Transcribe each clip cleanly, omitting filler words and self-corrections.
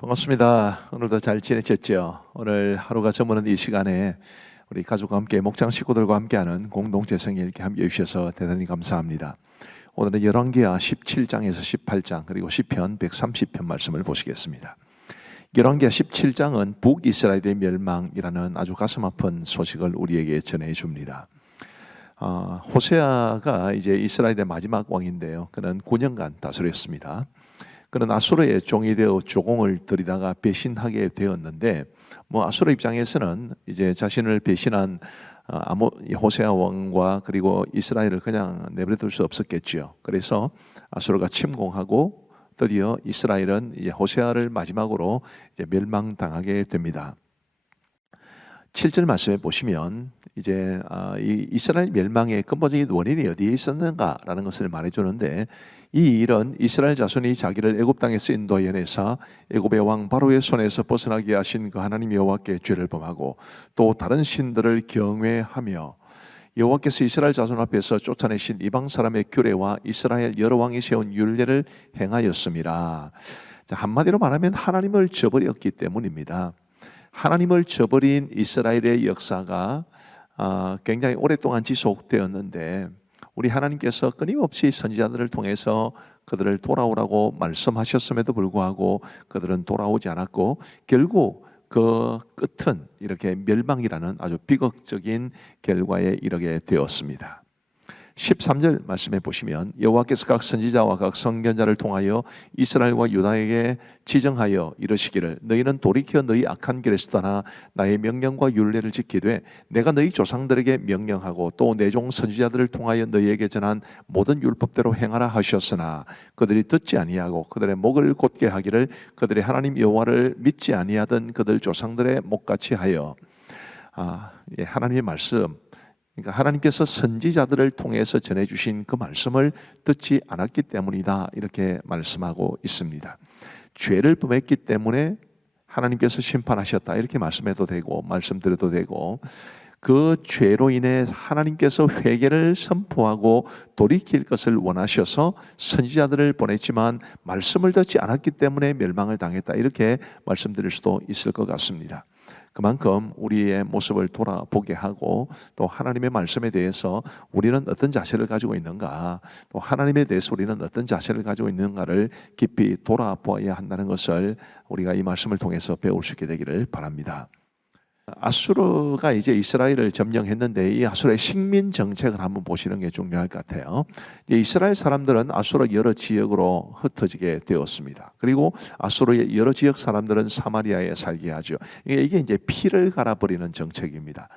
반갑습니다. 오늘도 잘 지내셨죠? 오늘 하루가 저무는 이 시간에 우리 가족과 함께 목장 식구들과 함께하는 공동체성에 이렇게 함께해 주셔서 대단히 감사합니다. 오늘은 열왕기하 17장에서 18장 그리고 시편 130편 말씀을 보시겠습니다. 열왕기하 17장은 북이스라엘의 멸망이라는 아주 가슴 아픈 소식을 우리에게 전해줍니다. 호세아가 이제 이스라엘의 마지막 왕인데요. 그는 9년간 다스렸습니다. 그는 아수르의 종이 되어 조공을 들이다가 배신하게 되었는데, 아수르 입장에서는 이제 자신을 배신한 호세아 왕과 그리고 이스라엘을 그냥 내버려둘 수 없었겠죠. 그래서 아수르가 침공하고 드디어 이스라엘은 이제 호세아를 마지막으로 이제 멸망당하게 됩니다. 7절 말씀에 보시면 이제 이 이스라엘 멸망의 근본적인 원인이 어디에 있었는가라는 것을 말해주는데, 이 일은 이스라엘 자손이 자기를 애굽 땅에서 인도해내사 애굽의 왕 바로의 손에서 벗어나게 하신 그 하나님 여호와께 죄를 범하고 또 다른 신들을 경외하며 여호와께서 이스라엘 자손 앞에서 쫓아내신 이방 사람의 규례와 이스라엘 여러 왕이 세운 율례를 행하였습니다. 한마디로 말하면 하나님을 저버렸기 때문입니다. 하나님을 저버린 이스라엘의 역사가 굉장히 오랫동안 지속되었는데, 우리 하나님께서 끊임없이 선지자들을 통해서 그들을 돌아오라고 말씀하셨음에도 불구하고 그들은 돌아오지 않았고, 결국 그 끝은 이렇게 멸망이라는 아주 비극적인 결과에 이르게 되었습니다. 13절 말씀해 보시면 여호와께서 각 선지자와 각 선견자를 통하여 이스라엘과 유다에게 지정하여 이르시기를, 너희는 돌이켜 너희 악한 길에서 떠나 나의 명령과 율례를 지키되 내가 너희 조상들에게 명령하고 또 내 종 선지자들을 통하여 너희에게 전한 모든 율법대로 행하라 하셨으나 그들이 듣지 아니하고 그들의 목을 곧게 하기를 그들의 하나님 여호와를 믿지 아니하던 그들 조상들의 목같이 하여. 하나님의 말씀, 그러니까 하나님께서 선지자들을 통해서 전해주신 그 말씀을 듣지 않았기 때문이다, 이렇게 말씀하고 있습니다. 죄를 범했기 때문에 하나님께서 심판하셨다, 이렇게 말씀해도 되고 말씀드려도 되고, 그 죄로 인해 하나님께서 회개를 선포하고 돌이킬 것을 원하셔서 선지자들을 보냈지만 말씀을 듣지 않았기 때문에 멸망을 당했다, 이렇게 말씀드릴 수도 있을 것 같습니다. 그만큼 우리의 모습을 돌아보게 하고 또 하나님의 말씀에 대해서 우리는 어떤 자세를 가지고 있는가, 또 하나님에 대해서 우리는 어떤 자세를 가지고 있는가를 깊이 돌아보아야 한다는 것을 우리가 이 말씀을 통해서 배울 수 있게 되기를 바랍니다. 아수르가 이제 이스라엘을 점령했는데 이 아수르의 식민 정책을 한번 보시는 게 중요할 것 같아요. 이스라엘 사람들은 아수르 여러 지역으로 흩어지게 되었습니다. 그리고 아수르의 여러 지역 사람들은 사마리아에 살게 하죠. 이게 이제 피를 갈아버리는 정책입니다.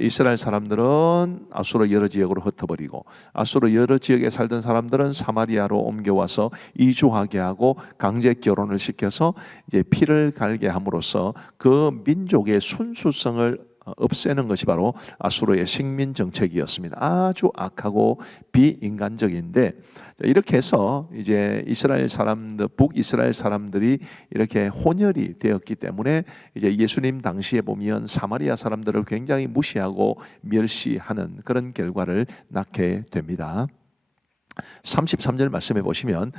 이스라엘 사람들은 아수르 여러 지역으로 흩어버리고 아수르 여러 지역에 살던 사람들은 사마리아로 옮겨와서 이주하게 하고 강제 결혼을 시켜서 이제 피를 갈게 함으로써 그 민족의 순수성을 없애는 것이 바로 아수르의 식민 정책이었습니다. 아주 악하고 비인간적인데, 이렇게 해서 이제 이스라엘 사람들, 북이스라엘 사람들이 이렇게 혼혈이 되었기 때문에 이제 예수님 당시에 보면 사마리아 사람들을 굉장히 무시하고 멸시하는 그런 결과를 낳게 됩니다. 33절 말씀해 보시면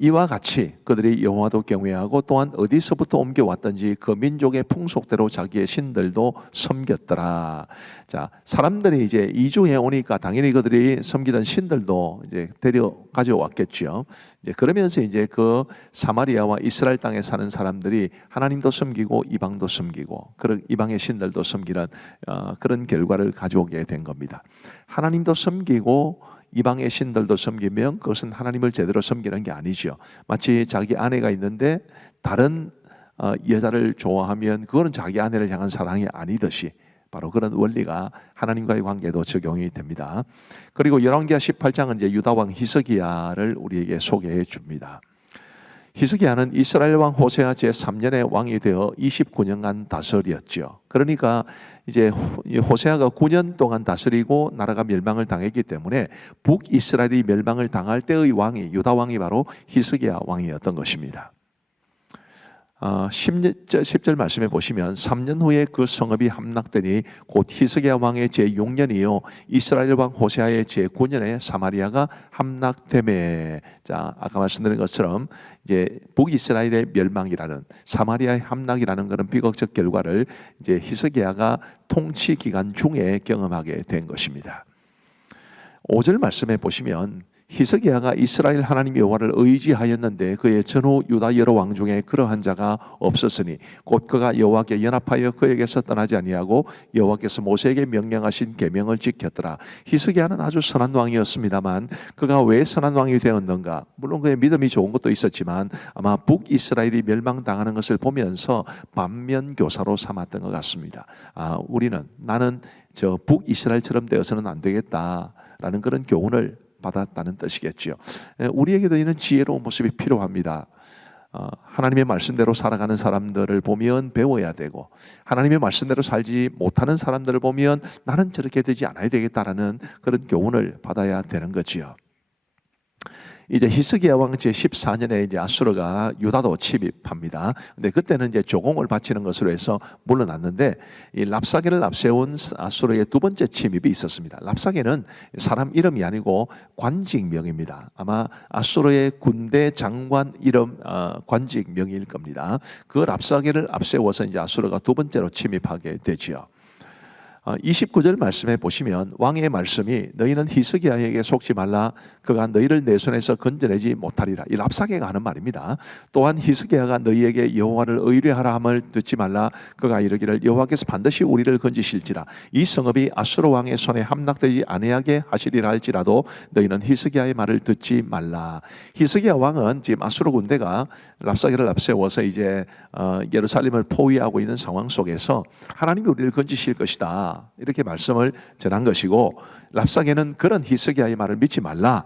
이와 같이 그들이 여호와도 경외하고 또한 어디서부터 옮겨왔든지 그 민족의 풍속대로 자기의 신들도 섬겼더라. 자, 사람들이 이제 이주해 오니까 당연히 그들이 섬기던 신들도 이제 데려가져 왔겠죠. 이제 그러면서 이제 그 사마리아와 이스라엘 땅에 사는 사람들이 하나님도 섬기고 이방도 섬기고 그런 이방의 신들도 섬기는 그런 결과를 가져오게 된 겁니다. 하나님도 섬기고 이방의 신들도 섬기면 그것은 하나님을 제대로 섬기는 게 아니죠. 마치 자기 아내가 있는데 다른 여자를 좋아하면 그거는 자기 아내를 향한 사랑이 아니듯이 바로 그런 원리가 하나님과의 관계도 적용이 됩니다. 그리고 열왕기하 18장은 이제 유다 왕 히스기야를 우리에게 소개해 줍니다. 히스기야는 이스라엘 왕 호세아 제3년의 왕이 되어 29년간 다스렸죠. 그러니까 이제 호세아가 9년 동안 다스리고 나라가 멸망을 당했기 때문에 북이스라엘이 멸망을 당할 때의 왕이 유다 왕이 바로 히스기야 왕이었던 것입니다. 10절 말씀해 보시면 3년 후에 그 성읍이 함락되니 곧 히스기야 왕의 제6년이요 이스라엘 왕 호세아의 제9년에 사마리아가 함락되매. 자, 아까 말씀드린 것처럼 이제 북이스라엘의 멸망이라는, 사마리아의 함락이라는 그런 비극적 결과를 이제 히스기야가 통치 기간 중에 경험하게 된 것입니다. 5절 말씀해 보시면 히스기야가 이스라엘 하나님 여호와를 의지하였는데 그의 전후 유다 여러 왕 중에 그러한 자가 없었으니 곧 그가 여호와께 연합하여 그에게서 떠나지 아니하고 여호와께서 모세에게 명령하신 계명을 지켰더라. 히스기야는 아주 선한 왕이었습니다만 그가 왜 선한 왕이 되었는가? 물론 그의 믿음이 좋은 것도 있었지만 아마 북이스라엘이 멸망당하는 것을 보면서 반면교사로 삼았던 것 같습니다. 나는 저 북이스라엘처럼 되어서는 안 되겠다라는 그런 교훈을 받았다는 뜻이겠죠. 우리에게도 이런 지혜로운 모습이 필요합니다. 하나님의 말씀대로 살아가는 사람들을 보면 배워야 되고, 하나님의 말씀대로 살지 못하는 사람들을 보면 나는 저렇게 되지 않아야 되겠다라는 그런 교훈을 받아야 되는 거지요. 이제 히스기야 왕 제14년에 이제 아수르가 유다도 침입합니다. 근데 그때는 이제 조공을 바치는 것으로 해서 물러났는데 이 랍사게를 앞세운 아수르의 두 번째 침입이 있었습니다. 랍사게는 사람 이름이 아니고 관직명입니다. 아마 아수르의 군대 장관 이름 관직명일 겁니다. 그 랍사게를 앞세워서 이제 아수르가 두 번째로 침입하게 되지요. 29절 말씀해 보시면 왕의 말씀이 너희는 히스기야에게 속지 말라 그가 너희를 내 손에서 건져내지 못하리라. 이 랍사게가 하는 말입니다. 또한 히스기야가 너희에게 여호와를 의뢰하라 함을 듣지 말라 그가 이르기를 여호와께서 반드시 우리를 건지실지라 이 성읍이 아수르 왕의 손에 함락되지 아니하게 하시리라 할지라도 너희는 히스기야의 말을 듣지 말라. 히스기야 왕은 지금 아수르 군대가 랍사게를 앞세워서 이제 예루살렘을 포위하고 있는 상황 속에서 하나님이 우리를 건지실 것이다 이렇게 말씀을 전한 것이고, 랍사게는 그런 히스기야의 말을 믿지 말라.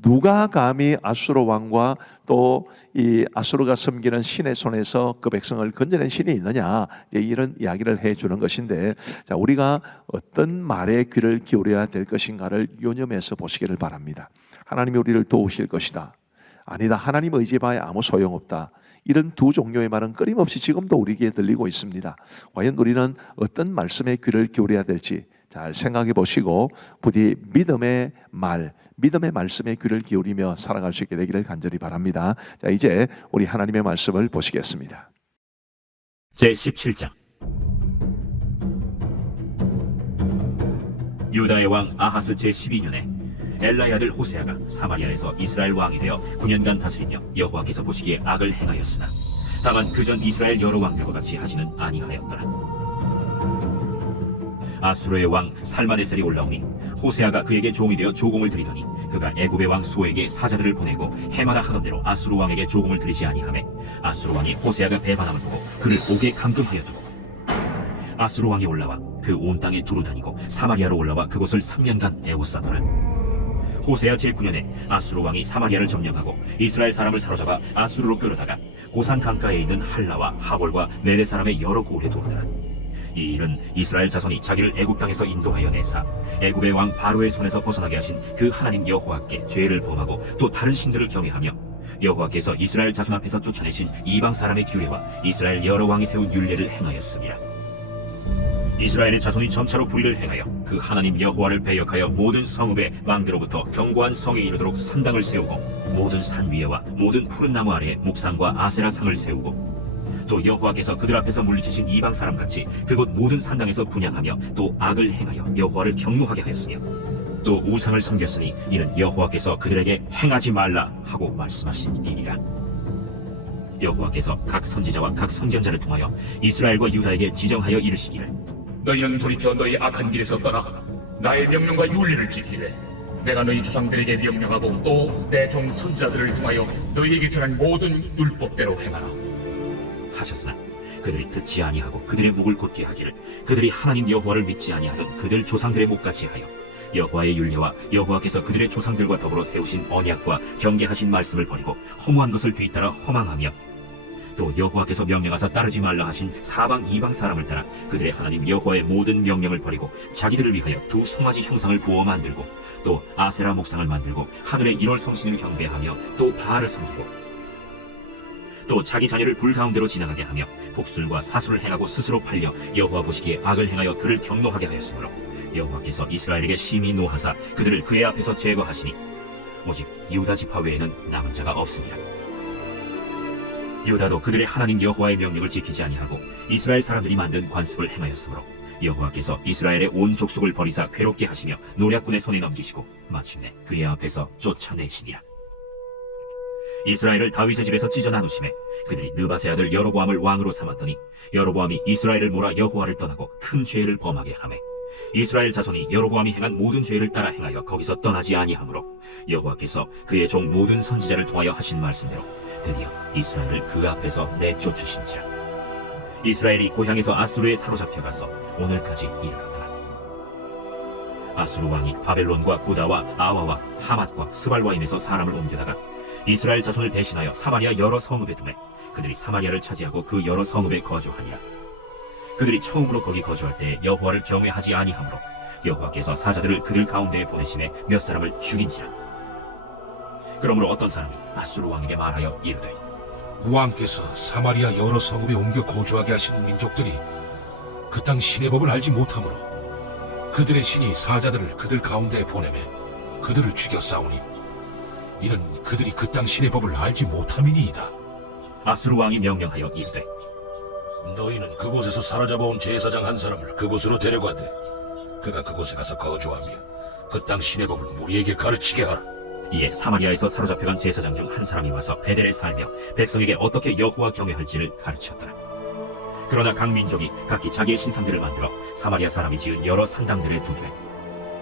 누가 감히 아수르 왕과 또 이 아수르가 섬기는 신의 손에서 그 백성을 건져낸 신이 있느냐, 이런 이야기를 해주는 것인데, 자, 우리가 어떤 말에 귀를 기울여야 될 것인가를 요념해서 보시기를 바랍니다. 하나님이 우리를 도우실 것이다, 아니다, 하나님 의지해봐야 아무 소용없다, 이런 두 종류의 말은 끊임없이 지금도 우리에게 들리고 있습니다. 과연 우리는 어떤 말씀에 귀를 기울여야 될지 잘 생각해 보시고 부디 믿음의 말씀에 귀를 기울이며 살아갈 수 있게 되기를 간절히 바랍니다. 자, 이제 우리 하나님의 말씀을 보시겠습니다. 제17장. 유다의 왕 아하스 제12년에 엘라의 아들 호세아가 사마리아에서 이스라엘 왕이 되어 9년간 다스리며 여호와께서 보시기에 악을 행하였으나 다만 그전 이스라엘 여러 왕들과 같이 하지는 아니하였더라. 아수르의 왕 살마네셀이 올라오니 호세아가 그에게 종이 되어 조공을 드리더니 그가 애굽의 왕 수호에게 사자들을 보내고 해마다 하던 대로 아수르 왕에게 조공을 드리지 아니하매 아수르 왕이 호세아가 배반함을 보고 그를 옥에 감금하여 두고 아수르 왕이 올라와 그 온 땅에 두루 다니고 사마리아로 올라와 그곳을 3년간 애워쌌더라. 호세아 제9년에 아수르 왕이 사마리아를 점령하고 이스라엘 사람을 사로잡아 아수르로 끌어다가 고산 강가에 있는 할라와 하볼과 멜레 사람의 여러 고을에 두었더라. 이 일은 이스라엘 자손이 자기를 애굽 땅에서 인도하여 내사 애굽의 왕 바로의 손에서 벗어나게 하신 그 하나님 여호와께 죄를 범하고 또 다른 신들을 경외하며 여호와께서 이스라엘 자손 앞에서 쫓아내신 이방 사람의 규례와 이스라엘 여러 왕이 세운 율례를 행하였습니다. 이스라엘의 자손이 점차로 불의를 행하여 그 하나님 여호와를 배역하여 모든 성읍의 망대로부터 견고한 성에 이르도록 산당을 세우고 모든 산 위에와 모든 푸른 나무 아래에 묵상과 아세라 상을 세우고 또 여호와께서 그들 앞에서 물리치신 이방 사람같이 그곳 모든 산당에서 분향하며 또 악을 행하여 여호와를 경노하게 하였으며 또 우상을 섬겼으니 이는 여호와께서 그들에게 행하지 말라 하고 말씀하신 일이라. 여호와께서 각 선지자와 각 선견자를 통하여 이스라엘과 유다에게 지정하여 이르시기를 너희는 돌이켜 너희 악한 길에서 떠나 나의 명령과 윤리를 지키되 내가 너희 조상들에게 명령하고 또 내 종 선지자들을 통하여 너희에게 전한 모든 율법대로 행하라 하셨으나 그들이 듣지 아니하고 그들의 목을 곧게 하기를 그들이 하나님 여호와를 믿지 아니하던 그들 조상들의 목같이 하여 여호와의 율례와 여호와께서 그들의 조상들과 더불어 세우신 언약과 경계하신 말씀을 버리고 허무한 것을 뒤따라 허망하며 또 여호와께서 명령하사 따르지 말라 하신 사방 이방 사람을 따라 그들의 하나님 여호와의 모든 명령을 버리고 자기들을 위하여 두 송아지 형상을 부어 만들고 또 아세라 목상을 만들고 하늘의 1월 성신을 경배하며 또 바알을 섬기고 또 자기 자녀를 불 가운데로 지나가게 하며 복술과 사술을 행하고 스스로 팔려 여호와 보시기에 악을 행하여 그를 경노하게 하였으므로 여호와께서 이스라엘에게 심히 노하사 그들을 그의 앞에서 제거하시니 오직 유다 지파 외에는 남은 자가 없습니다. 유다도 그들의 하나님 여호와의 명령을 지키지 아니하고 이스라엘 사람들이 만든 관습을 행하였으므로 여호와께서 이스라엘의 온 족속을 버리사 괴롭게 하시며 노략군의 손에 넘기시고 마침내 그의 앞에서 쫓아내시니라. 이스라엘을 다윗의 집에서 찢어 나누심에 그들이 느바세 아들 여로보암을 왕으로 삼았더니 여로보암이 이스라엘을 몰아 여호와를 떠나고 큰 죄를 범하게 하매 이스라엘 자손이 여로보암이 행한 모든 죄를 따라 행하여 거기서 떠나지 아니하므로 여호와께서 그의 종 모든 선지자를 통하여 하신 말씀대로 드디어 이스라엘을 그 앞에서 내쫓으신지라. 이스라엘이 고향에서 아수르에 사로잡혀가서 오늘까지 이르렀더라. 아수르 왕이 바벨론과 구다와 아와와 하맛과 스발와임에서 사람을 옮겨다가 이스라엘 자손을 대신하여 사마리아 여러 성읍에 두매 그들이 사마리아를 차지하고 그 여러 성읍에 거주하니라. 그들이 처음으로 거기 거주할 때 여호와를 경외하지 아니하므로 여호와께서 사자들을 그들 가운데에 보내심에 몇 사람을 죽인지라. 그러므로 어떤 사람이 아수르 왕에게 말하여 이르되 왕께서 사마리아 여러 성읍에 옮겨 거주하게 하신 민족들이 그 땅 신의 법을 알지 못하므로 그들의 신이 사자들을 그들 가운데에 보내매 그들을 죽여 싸우니 이는 그들이 그 땅 신의 법을 알지 못함이니이다. 아수르 왕이 명령하여 이르되 너희는 그곳에서 사로잡아온 제사장 한 사람을 그곳으로 데려가되 그가 그곳에 가서 거주하며 그 땅 신의 법을 무리에게 가르치게 하라. 이에 사마리아에서 사로잡혀간 제사장 중 한 사람이 와서 베델에 살며 백성에게 어떻게 여호와 경외할지를 가르쳤더라. 그러나 각 민족이 각기 자기의 신상들을 만들어 사마리아 사람이 지은 여러 산당들에 두되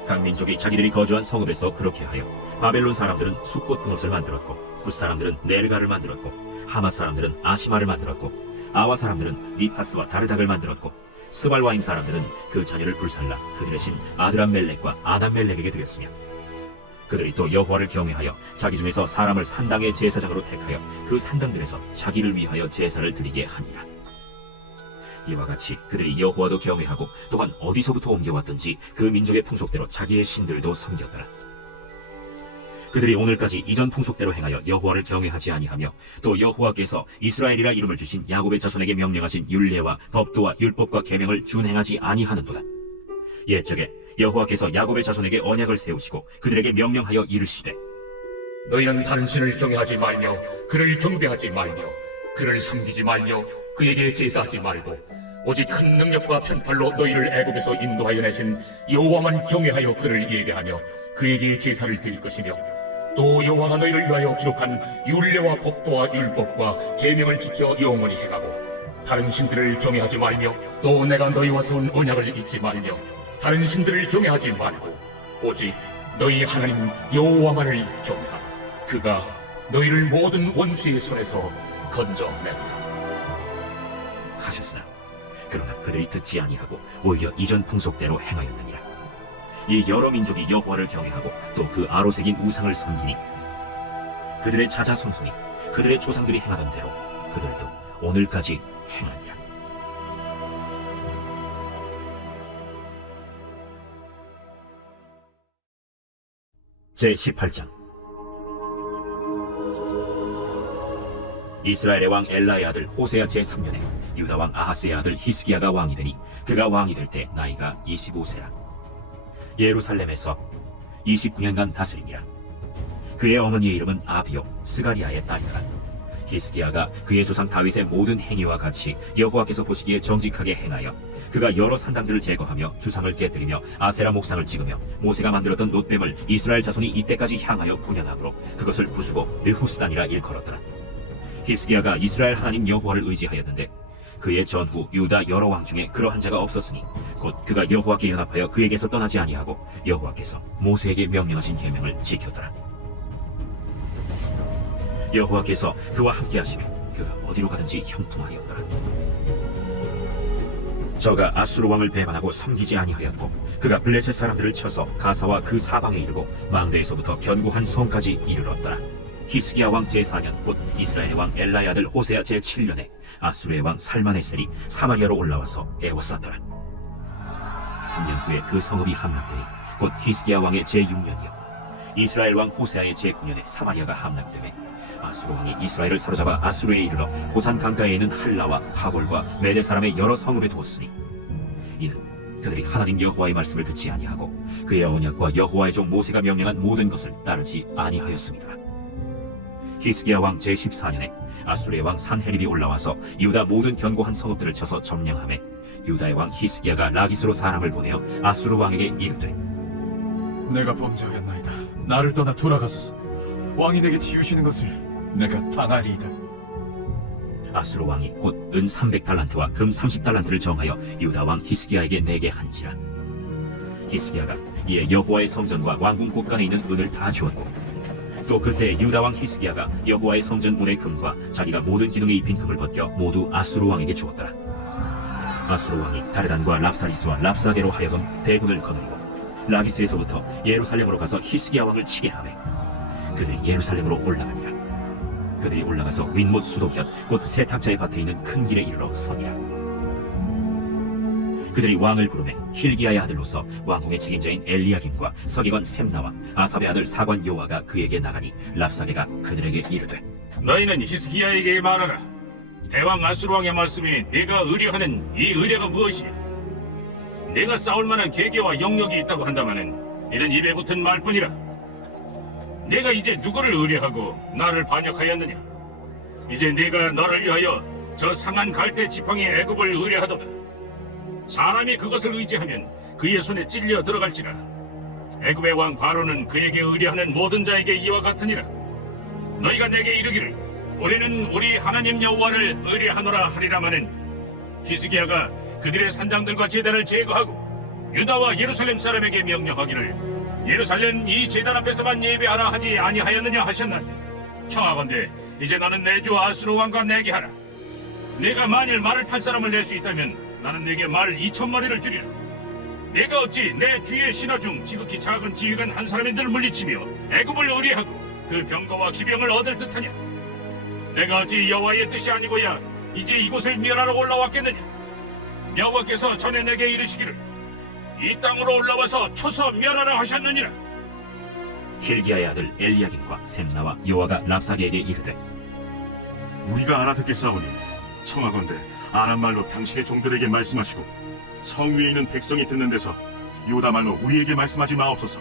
각 민족이 자기들이 거주한 성읍에서 그렇게 하여 바벨론 사람들은 숫꽃 분옷을 만들었고 굿 사람들은 넬가를 만들었고 하맛 사람들은 아시마를 만들었고 아와 사람들은 니파스와 다르닥을 만들었고 스발와임 사람들은 그 자녀를 불살라 그들의 신 아드람멜렉과 아담멜렉에게 드렸으며 그들이 또 여호와를 경외하여 자기 중에서 사람을 산당의 제사장으로 택하여 그 산당들에서 자기를 위하여 제사를 드리게 하니라. 이와 같이 그들이 여호와도 경외하고 또한 어디서부터 옮겨왔든지 그 민족의 풍속대로 자기의 신들도 섬겼더라. 그들이 오늘까지 이전 풍속대로 행하여 여호와를 경외하지 아니하며 또 여호와께서 이스라엘이라 이름을 주신 야곱의 자손에게 명령하신 율례와 법도와 율법과 계명을 준행하지 아니하는도다. 옛적에 여호와께서 야곱의 자손에게 언약을 세우시고 그들에게 명령하여 이르시되 너희는 다른 신을 경외하지 말며 그를 경배하지 말며 그를 섬기지 말며 그에게 제사하지 말고 오직 큰 능력과 편팔로 너희를 애굽에서 인도하여 내신 여호와만 경외하여 그를 예배하며 그에게 제사를 드릴 것이며 또 여호와가 너희를 위하여 기록한 율례와 법도와 율법과 계명을 지켜 영원히 행하고 다른 신들을 경외하지 말며 또 내가 너희와 세운 언약을 잊지 말며 다른 신들을 경외하지 말고 오직 너희 하나님 여호와만을 경외하라. 그가 너희를 모든 원수의 손에서 건져내리라 하셨으나 그러나 그들이 듣지 아니하고 오히려 이전 풍속대로 행하였느니라. 이 여러 민족이 여호와를 경외하고 또 그 아로새긴 우상을 섬기니 그들의 자자 손손이 그들의 조상들이 행하던 대로 그들도 오늘까지 행하니라. 제18장 이스라엘의 왕 엘라의 아들 호세아 제3년에 유다 왕 아하스의 아들 히스기야가 왕이 되니 그가 왕이 될 때 나이가 25세라. 예루살렘에서 29년간 다스리니라. 그의 어머니의 이름은 아비요 스가리아의 딸이더라. 히스기야가 그의 조상 다윗의 모든 행위와 같이 여호와께서 보시기에 정직하게 행하여 그가 여러 산당들을 제거하며 주상을 깨뜨리며 아세라 목상을 찍으며 모세가 만들었던 놋뱀을 이스라엘 자손이 이때까지 향하여 분양함으로 그것을 부수고 느후스단이라 일컬었더라. 히스기야가 이스라엘 하나님 여호와를 의지하였는데 그의 전후 유다 여러 왕 중에 그러한 자가 없었으니 곧 그가 여호와께 연합하여 그에게서 떠나지 아니하고 여호와께서 모세에게 명령하신 계명을 지켰더라. 여호와께서 그와 함께하시며 그가 어디로 가든지 형통하였더라. 저가 아수르 왕을 배반하고 섬기지 아니하였고 그가 블레셋 사람들을 쳐서 가사와 그 사방에 이르고 망대에서부터 견고한 성까지 이르렀더라. 히스기야 왕 제4년 곧 이스라엘의 왕 엘라의 아들 호세아 제7년에 아수르의 왕 살마네셀이 사마리아로 올라와서 에워쌌더라. 3년 후에 그 성읍이 함락되니 곧 히스기야 왕의 제6년이요 이스라엘 왕 호세아의 제9년에 사마리아가 함락되매 아수르 왕이 이스라엘을 사로잡아 아수르에 이르러 고산 강가에 있는 할라와 하골과 메대 사람의 여러 성읍에 두었으니 이는 그들이 하나님 여호와의 말씀을 듣지 아니하고 그의 언약과 여호와의 종 모세가 명령한 모든 것을 따르지 아니하였습니다. 히스기야 왕 제14년에 아수르의 왕 산헤립이 올라와서 유다 모든 견고한 성읍들을 쳐서 점령하매 유다의 왕 히스기야가 라기스로 사람을 보내어 아수르 왕에게 이르되 내가 범죄하였나이다. 나를 떠나 돌아가소서. 왕이 내게 지우시는 것을 내가 당하리이다. 아수르 왕이 곧 은 300달란트와 금 30달란트를 정하여 유다 왕 히스기야에게 내게 한지라. 히스기야가 이에 여호와의 성전과 왕궁 곳간에 있는 은을 다 주었고 또 그때 유다 왕 히스기야가 여호와의 성전 문의 금과 자기가 모든 기둥에 입힌 금을 벗겨 모두 아수르 왕에게 주었더라. 아수르 왕이 다르단과 랍사리스와 랍사게로 하여금 대군을 거느리고 라기스에서부터 예루살렘으로 가서 히스기야 왕을 치게 하매 그들이 예루살렘으로 올라가니라. 그들이 올라가서 윗못 수도곁 곧 세탁자의 밭에 있는 큰 길에 이르러 서니라. 그들이 왕을 부르매 힐기야의 아들로서 왕궁의 책임자인 엘리야김과 서기관 셈나와 아삽의 아들 사관 요아가 그에게 나가니 랍사게가 그들에게 이르되 너희는 히스기야에게 말하라. 대왕 아수르 왕의 말씀이 네가 의뢰하는 이 의뢰가 무엇이냐? 네가 싸울 만한 계기와 영역이 있다고 한다마는 이는 입에 붙은 말뿐이라. 내가 이제 누구를 의뢰하고 나를 반역하였느냐? 이제 네가 너를 위하여 저 상한 갈대 지팡이 애굽을 의뢰하도다. 사람이 그것을 의지하면 그의 손에 찔려 들어갈지라. 애굽의 왕 바로는 그에게 의뢰하는 모든 자에게 이와 같으니라. 너희가 내게 이르기를 우리는 우리 하나님 여호와를 의뢰하노라 하리라마는 히스기야가 그들의 산장들과 제단을 제거하고 유다와 예루살렘 사람에게 명령하기를 예루살렘 이 제단 앞에서만 예배하라 하지 아니하였느냐 하셨나니 청하건대 이제 너는 내 주 아수르 왕과 내게 하라. 내가 만일 말을 탈 사람을 낼 수 있다면 나는 내게 말 2,000마리를 주리라. 내가 어찌 내 주의 신하 중 지극히 작은 지휘관 한 사람인들 물리치며 애굽을 의뢰하고 그 병거와 기병을 얻을 듯하냐? 내가 어찌 여호와의 뜻이 아니고야 이제 이곳을 멸하러 올라왔겠느냐? 여호와께서 전에 내게 이르시기를 이 땅으로 올라와서 쳐서 멸하라 하셨느니라. 힐기야의 아들 엘리야김과 셈나와 요아가 랍사게에게 이르되 우리가 알아듣겠사오니 청하건대 아람 말로 당신의 종들에게 말씀하시고 성 위에 있는 백성이 듣는 데서 유다 말로 우리에게 말씀하지 마옵소서.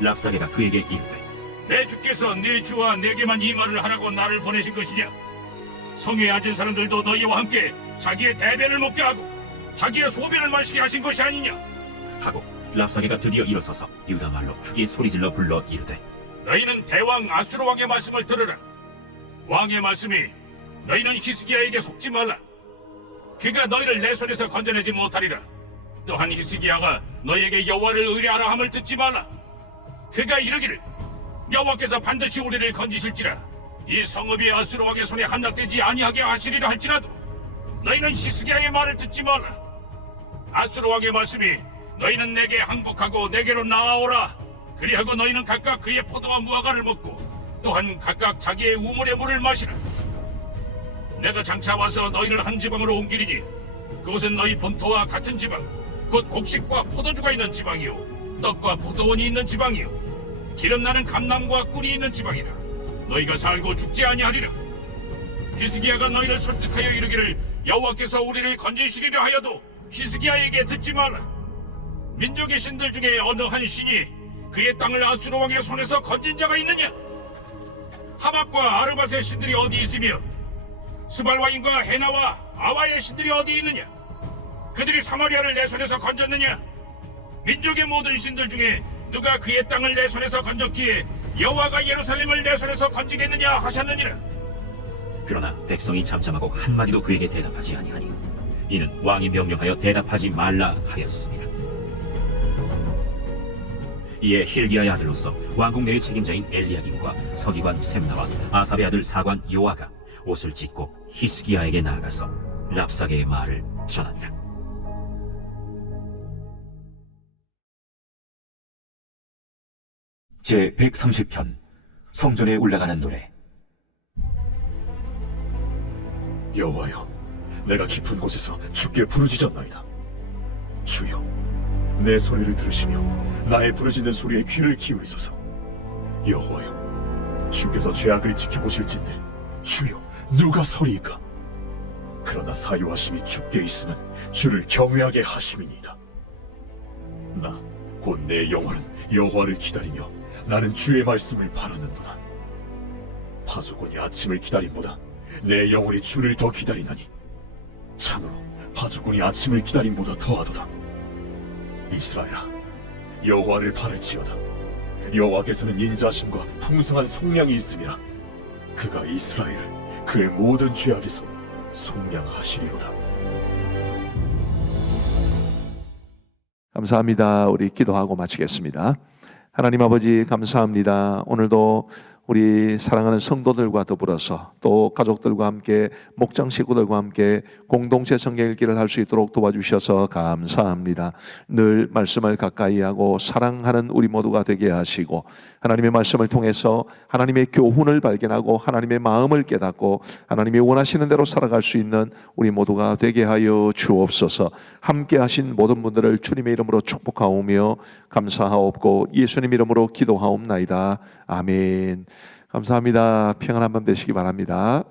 랍사게가 그에게 이르되 내 주께서 네 주와 내게만 이 말을 하라고 나를 보내신 것이냐? 성에 앉은 사람들도 너희와 함께 자기의 대변을 먹게 하고 자기의 소변을 마시게 하신 것이 아니냐? 하고 랍사게가 드디어 일어서서 유다 말로 크게 소리질러 불러 이르되 너희는 대왕 아수르 왕의 말씀을 들으라. 왕의 말씀이 너희는 히스기야에게 속지 말라. 그가 너희를 내 손에서 건져내지 못하리라. 또한 히스기야가 너희에게 여호와를 의뢰하라 함을 듣지 말라. 그가 이르기를 여호와께서 반드시 우리를 건지실지라. 이 성읍이 아수르 왕의 손에 함락되지 아니하게 하시리라 할지라도 너희는 히스기야의 말을 듣지 말라. 아수르 왕의 말씀이 너희는 내게 항복하고 내게로 나아오라. 그리하고 너희는 각각 그의 포도와 무화과를 먹고 또한 각각 자기의 우물의 물을 마시라. 내가 장차 와서 너희를 한 지방으로 옮기리니 그곳은 너희 본토와 같은 지방 곧 곡식과 포도주가 있는 지방이요 떡과 포도원이 있는 지방이요 기름나는 감람과 꿀이 있는 지방이라. 너희가 살고 죽지 아니하리라. 히스기야가 너희를 설득하여 이르기를 여호와께서 우리를 건지시리려 하여도 히스기야에게 듣지 말라. 민족의 신들 중에 어느 한 신이 그의 땅을 아수르 왕의 손에서 건진 자가 있느냐? 하박과 아르밧의 신들이 어디 있으며 스발와임과 헤나와 아와의 신들이 어디 있느냐? 그들이 사마리아를 내 손에서 건졌느냐? 민족의 모든 신들 중에 누가 그의 땅을 내 손에서 건졌기에 여호와가 예루살렘을 내 손에서 건지겠느냐 하셨느니라. 그러나 백성이 잠잠하고 한마디도 그에게 대답하지 아니하니 이는 왕이 명령하여 대답하지 말라 하였습니다. 이에 힐기야의 아들로서 왕궁 내의 책임자인 엘리야김과 서기관 셈나와 아삽의 아들 사관 요아가 옷을 찢고 히스기야에게 나아가서 랍사게의 말을 전하니라. 제 130편 성전에 올라가는 노래. 여호와여, 내가 깊은 곳에서 주께 부르짖었나이다. 주여, 내 소리를 들으시며 나의 부르짖는 소리에 귀를 기울이소서. 여호와여, 주께서 죄악을 지켜보실진데 주여 누가 서리이까? 그러나 사유하심이 주께 있으면 주를 경외하게 하심이니이다. 나 곧 내 영혼은 여호와를 기다리며 나는 주의 말씀을 바라는도다. 파수꾼이 아침을 기다림보다 내 영혼이 주를 더 기다리나니 참으로 파수꾼이 아침을 기다림보다 더하도다. 이스라엘아, 여호와를 바랄지어다. 여호와께서는 인자하심과 풍성한 속량이 있음이라. 그가 이스라엘을 그의 모든 죄악에서 속량하시리로다. 감사합니다. 우리 기도하고 마치겠습니다. 하나님 아버지 감사합니다. 오늘도 우리 사랑하는 성도들과 더불어서 또 가족들과 함께 목장 식구들과 함께 공동체 성경 읽기를 할 수 있도록 도와주셔서 감사합니다. 늘 말씀을 가까이 하고 사랑하는 우리 모두가 되게 하시고 하나님의 말씀을 통해서 하나님의 교훈을 발견하고 하나님의 마음을 깨닫고 하나님이 원하시는 대로 살아갈 수 있는 우리 모두가 되게 하여 주옵소서. 함께 하신 모든 분들을 주님의 이름으로 축복하오며 감사하옵고 예수님 이름으로 기도하옵나이다. 아멘. 감사합니다. 평안한 밤 되시기 바랍니다.